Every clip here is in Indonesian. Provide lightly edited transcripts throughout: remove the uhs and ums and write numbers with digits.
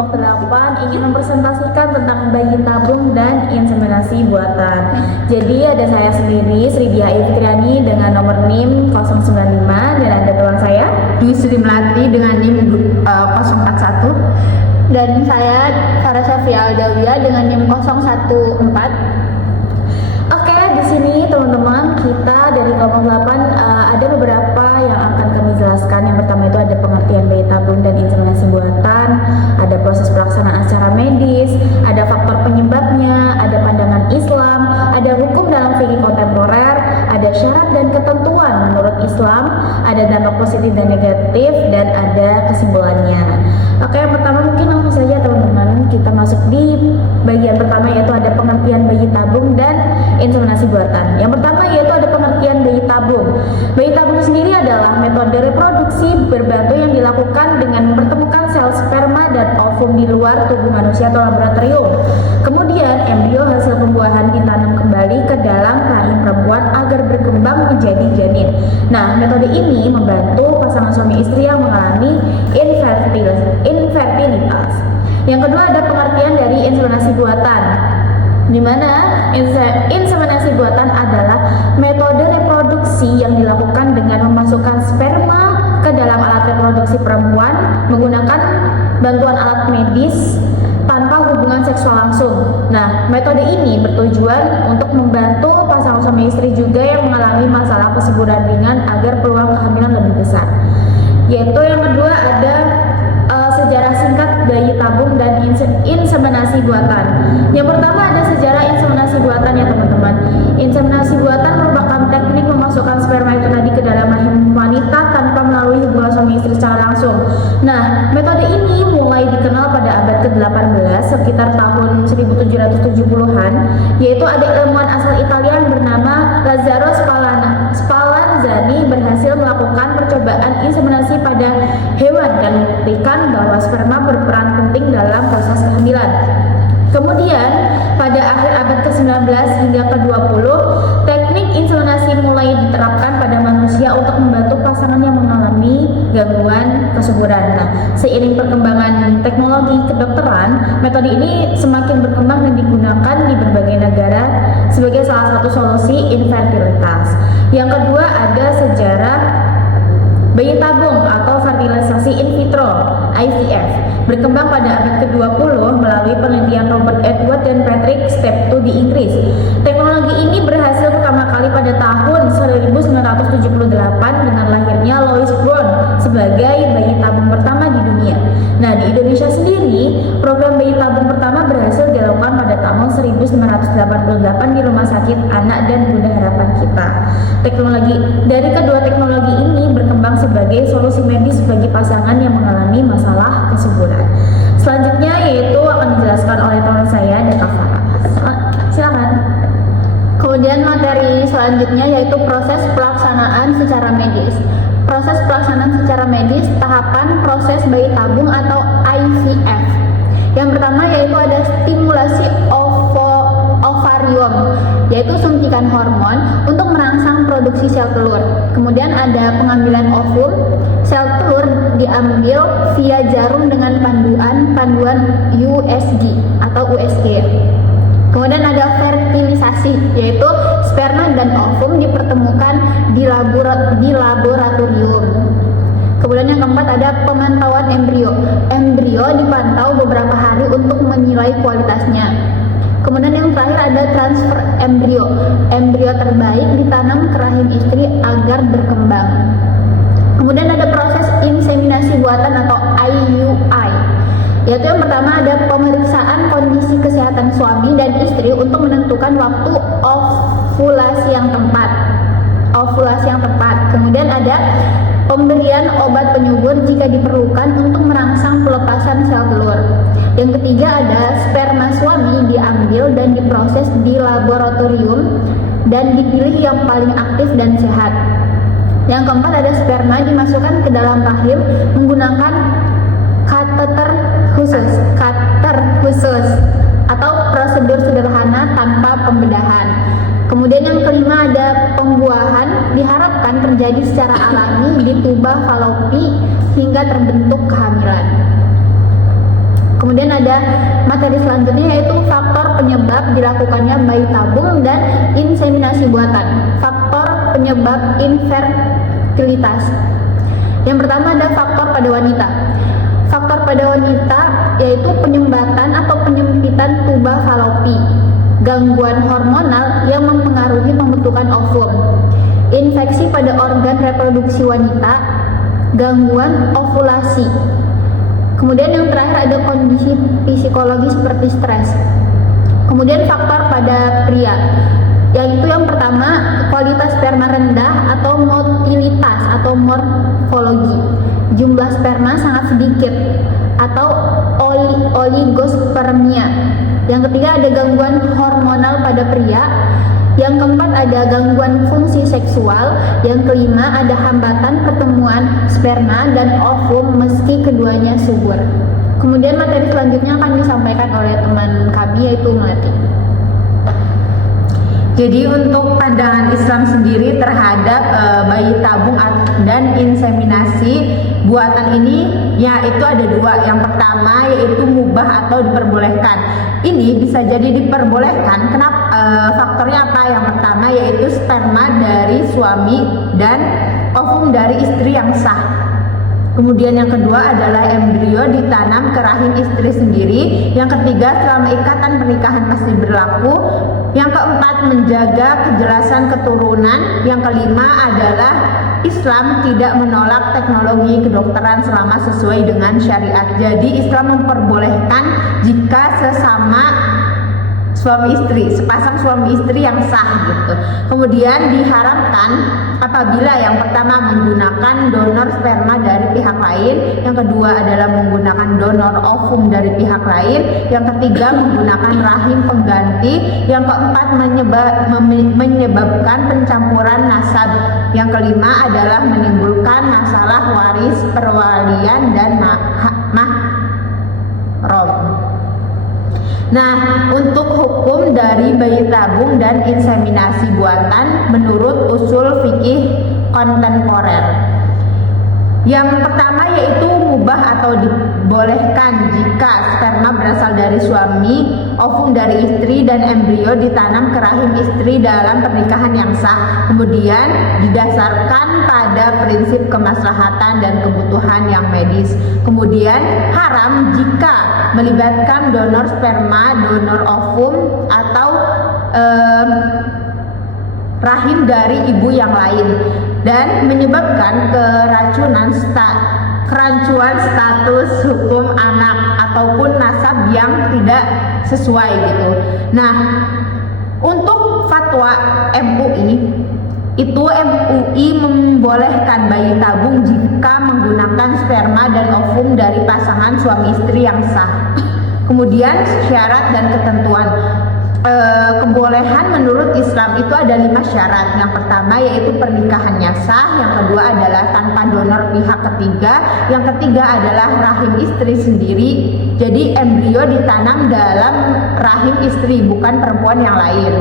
kelompok 8 ingin mempresentasikan tentang bayi tabung dan inseminasi buatan. Jadi ada saya sendiri, Sri Diah Fitriani dengan nomor NIM 095, dan ada teman saya Dwi Sri Melati dengan NIM 041. Dan saya Farah Safia Aldawiyah dengan NIM 014. Oke, di sini teman-teman, kita dari kelompok 8 ada beberapa yang akan kami jelaskan. Yang pertama itu ada pengertian bayi tabung dan inseminasi buatan, ada proses pelaksanaan secara medis, ada faktor penyebabnya, ada pandangan Islam, ada hukum dalam fikih kontemporer, ada syarat dan ketentuan menurut Islam, ada dampak positif dan negatif, dan ada kesimpulannya. Oke, yang pertama mungkin langsung saja teman-teman kita masuk di bagian pertama, yaitu ada pengertian bayi tabung dan inseminasi buatan. Yang pertama yaitu ada pengertian bayi tabung. Bayi tabung sendiri adalah metode reproduksi berbagai yang dilakukan dengan mempertemukan sel sperma dan ovum di luar tubuh manusia atau laboratorium. Kemudian embrio hasil pembuahan ditanam kembali ke dalam rahim perempuan agar berkembang menjadi janin. Nah, metode ini membantu pasangan suami istri yang mengalami infertilitas. Yang kedua ada pengertian dari inseminasi buatan, di mana inseminasi buatan adalah metode reproduksi yang dilakukan dengan memasukkan sperma ke dalam alat reproduksi perempuan menggunakan bantuan alat medis tanpa hubungan seksual langsung. Nah, metode ini bertujuan untuk membantu pasangan suami istri juga yang mengalami masalah kesuburan ringan agar peluang kehamilan lebih besar. Yaitu yang kedua ada sejarah singkat bayi tabung dan inseminasi buatan. Yang pertama ada sejarah inseminasi buatan ya teman-teman. Inseminasi buatan merupakan teknik memasukkan sperma itu tadi ke dalam rahim wanita tanpa melalui hubungan suami istri secara langsung. Nah, metode ini mulai dikenal pada abad ke-18 sekitar tahun 1770-an, yaitu ada ilmuwan asal Italia yang bernama Lazzaro Spallanzani berhasil melakukan percobaan inseminasi pada hewan dan membuktikan bahwa sperma berperan penting dalam proses kehamilan. Kemudian pada akhir abad ke-19 hingga ke-20, teknik inseminasi mulai diterapkan pada manusia untuk membantu pasangan yang mengalami gangguan kesuburan. Nah, seiring perkembangan teknologi kedokteran, metode ini semakin berkembang dan digunakan di berbagai negara sebagai salah satu solusi infertilitas. Yang kedua ada sejarah bayi tabung atau fertilisasi in vitro (IVF) berkembang pada abad ke-20 melalui penelitian Robert Edward dan Patrick Steptoe di Inggris. Teknologi ini berhasil pertama kali pada tahun 1978 dengan lahirnya Louis Brown sebagai bayi tabung pertama di dunia. Nah, di Indonesia sendiri, program bayi tabung pertama berhasil dilakukan pada tahun 1988 di Rumah Sakit Anak dan Bunda Harapan Kita. Dari kedua teknologi ini berkembang sebagai solusi medis bagi pasangan yang mengalami masalah kesuburan. Selanjutnya yaitu akan dijelaskan oleh teman saya dan Kak Farah. Silakan. Kemudian materi selanjutnya yaitu proses pelaksanaan secara medis. Proses pelaksanaan secara medis, tahapan proses bayi tabung atau IVF. Yang pertama yaitu ada stimulasi ovarium, yaitu suntikan hormon untuk merangsang produksi sel telur. Kemudian ada pengambilan ovum, sel telur diambil via jarum dengan panduan USG atau USG. Kemudian ada fertilisasi, yaitu sperma dan ovum dipertemukan di laboratorium. Kemudian yang keempat ada pemantauan embrio. Embrio dipantau beberapa hari untuk menilai kualitasnya. Kemudian yang terakhir ada transfer embrio. Embrio terbaik ditanam ke rahim istri agar berkembang. Kemudian ada proses inseminasi buatan atau IUI. Yaitu yang pertama ada pemeriksaan kondisi kesehatan suami dan istri untuk menentukan waktu ovulasi yang tepat. Kemudian ada pemberian obat penyubur jika diperlukan untuk merangsang pelepasan sel telur. Yang ketiga ada sperma suami diambil dan diproses di laboratorium dan dipilih yang paling aktif dan sehat. Yang keempat ada sperma dimasukkan ke dalam rahim menggunakan kateter khusus atau prosedur sederhana tanpa pembedahan. Kemudian yang kelima ada pembuahan, diharapkan terjadi secara alami di tuba falopi hingga terbentuk kehamilan. Kemudian ada materi selanjutnya yaitu faktor penyebab dilakukannya bayi tabung dan inseminasi buatan. Faktor penyebab infertilitas. Yang pertama ada faktor pada wanita. Faktor pada wanita yaitu penyumbatan atau penyempitan tuba falopi, gangguan hormonal yang mempengaruhi pembentukan ovum, infeksi pada organ reproduksi wanita, gangguan ovulasi. Kemudian yang terakhir ada kondisi psikologi seperti stres. Kemudian faktor pada pria, yaitu yang pertama kualitas sperma rendah atau motilitas atau morfologi. Jumlah sperma sangat sedikit atau oligospermia. Yang ketiga ada gangguan hormonal pada pria. Yang keempat ada gangguan fungsi seksual. Yang kelima ada hambatan pertemuan sperma dan ovum meski keduanya subur. Kemudian materi selanjutnya akan disampaikan oleh teman kami yaitu Melati. Jadi untuk pandangan Islam sendiri terhadap bayi tabung dan inseminasi buatan ini yaitu ada dua. Yang pertama yaitu mubah atau diperbolehkan. Ini bisa jadi diperbolehkan. Kenapa? Faktornya apa? Yang pertama yaitu sperma dari suami dan ovum dari istri yang sah. Kemudian yang kedua adalah embrio ditanam ke rahim istri sendiri. Yang ketiga selama ikatan pernikahan masih berlaku. Yang keempat menjaga kejelasan keturunan. Yang kelima adalah Islam tidak menolak teknologi kedokteran selama sesuai dengan syariat. Jadi Islam memperbolehkan jika sesama suami istri, sepasang suami istri yang sah gitu. Kemudian diharamkan apabila yang pertama menggunakan donor sperma dari pihak lain, yang kedua adalah menggunakan donor ovum dari pihak lain, yang ketiga menggunakan rahim pengganti, yang keempat menyebabkan pencampuran nasab, yang kelima adalah menimbulkan masalah waris, perwalian dan mahram. Nah, untuk hukum dari bayi tabung dan inseminasi buatan menurut usul fikih kontemporer. Yang pertama yaitu mubah atau dibolehkan jika sperma berasal dari suami, ovum dari istri, dan embrio ditanam ke rahim istri dalam pernikahan yang sah. Kemudian didasarkan pada prinsip kemaslahatan dan kebutuhan yang medis. Kemudian haram jika melibatkan donor sperma, donor ovum, atau rahim dari ibu yang lain dan menyebabkan kerancuan status hukum anak ataupun nasab yang tidak sesuai gitu. Nah, untuk fatwa MUI itu MUI membolehkan bayi tabung jika menggunakan sperma dan ovum dari pasangan suami istri yang sah. Kemudian syarat dan ketentuan. Kebolehan menurut Islam itu ada 5 syarat. Yang pertama yaitu pernikahannya sah, yang kedua adalah tanpa donor pihak ketiga, yang ketiga adalah rahim istri sendiri. Jadi embrio ditanam dalam rahim istri, bukan perempuan yang lain.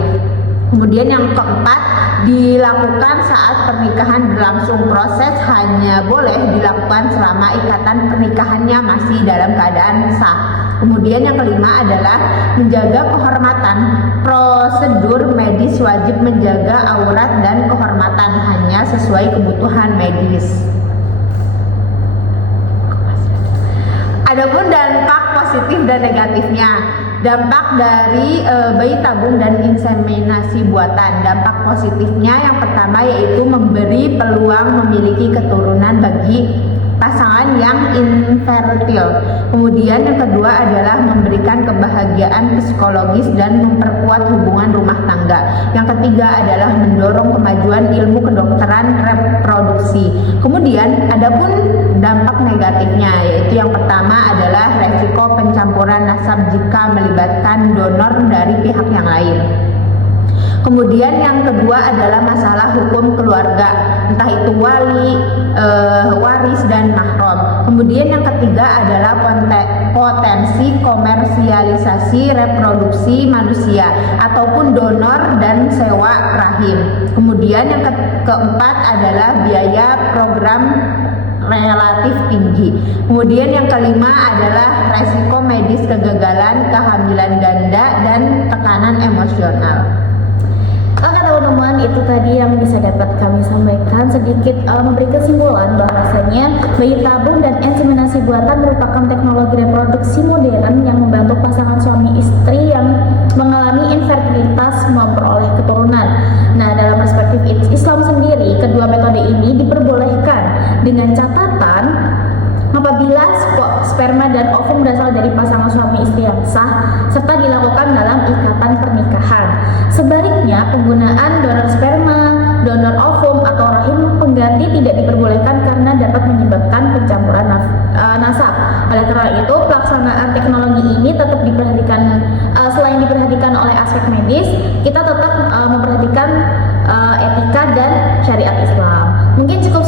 Kemudian yang keempat dilakukan saat pernikahan berlangsung. Proses hanya boleh dilakukan selama ikatan pernikahannya masih dalam keadaan sah. Kemudian yang kelima adalah menjaga kehormatan. Prosedur medis wajib menjaga aurat dan kehormatan hanya sesuai kebutuhan medis. Adapun dampak positif dan negatifnya. Dampak dari bayi tabung dan inseminasi buatan. Dampak positifnya yang pertama yaitu memberi peluang memiliki keturunan bagi pasangan yang infertil. Kemudian yang kedua adalah memberikan kebahagiaan psikologis dan memperkuat hubungan rumah tangga. Yang ketiga adalah mendorong kemajuan ilmu kedokteran reproduksi. Kemudian adapun dampak negatifnya yaitu yang pertama adalah resiko pencampuran nasab jika melibatkan donor dari pihak yang lain. Kemudian yang kedua adalah masalah hukum keluarga, entah itu wali, waris, dan mahram. Kemudian yang ketiga adalah potensi komersialisasi reproduksi manusia ataupun donor dan sewa rahim. Kemudian yang keempat adalah biaya program relatif tinggi. Kemudian yang kelima adalah resiko medis kegagalan, kehamilan ganda, dan tekanan emosional. Oke teman-teman, itu tadi yang bisa dapat kami sampaikan, sedikit memberi kesimpulan bahwasanya bayi tabung dan inseminasi buatan merupakan teknologi reproduksi modern yang membantu pasangan suami istri yang mengalami infertilitas memperoleh keturunan. Nah, dalam perspektif Islam sendiri, kedua metode ini diperbolehkan dengan catatan apabila sperma dan ovum berasal dari pasangan suami istri yang sah serta dilakukan dalam ikatan pernikahan. Sebaliknya, penggunaan donor sperma, donor ovum atau rahim pengganti tidak diperbolehkan karena dapat menyebabkan pencampuran nasab. Oleh karena itu, pelaksanaan teknologi ini tetap diperhatikan, selain diperhatikan oleh aspek medis, kita tetap memperhatikan etika dan syariat Islam. Mungkin cukup